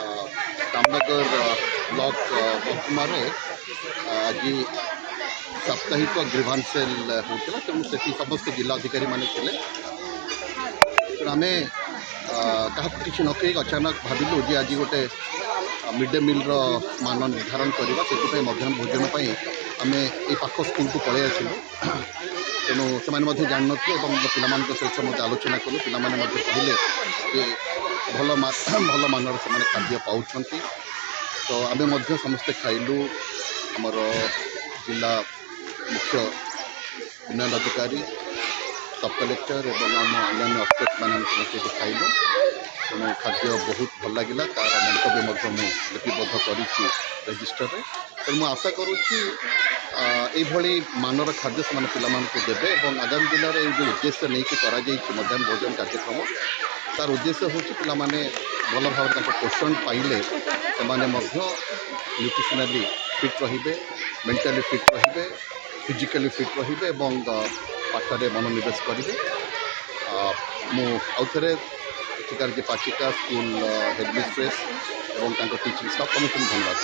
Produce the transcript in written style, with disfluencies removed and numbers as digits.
Ramnagar block महकुमार आज साप्ताहिक ग्रीभांस cell होता तेणु से समस्त जिलाधिकारी मैंने थे आम क्या किसी न कही अचानक भाविलु जे आज गोटे मिड डे मिल मान निर्धारण करवा से मध्याह्न भोजन आम ये पाख स्कूल को पलि आसलु तेणु से जान ना पिला सहित आलोचना कलु पे कहले कि भल मानर से खाद्य पाँच तो आम समस्ते खाइलु आमर जिला मुख्य उन्नयन अधिकारी सब कलेक्टर एवं आम अन्य अफसर मैंने समस्त खाइलु तेणु खाद्य बहुत भल लगे तार मंतव्य मुझे लिपिबद्ध कर रेजिस्टर में तेणु मुझे आशा करुच्ची मानर खाद्य से पे देवे और आगामी दिन में जो उद्देश्य नहीं कि मध्याह्न भोजन कार्यक्रम तार उद्देश्य हूँ पे भल भाव पोषण पाइले से न्यूट्रिशनली फिट रे मेंटाली फिट रे फिजिकली फिट रे पाठरे मनोनिवेश करेंगे मुझे पाचिका स्कूल हेडमिस्ट्रेस और टीचिंग स्टाफ समस्त धन्यवाद।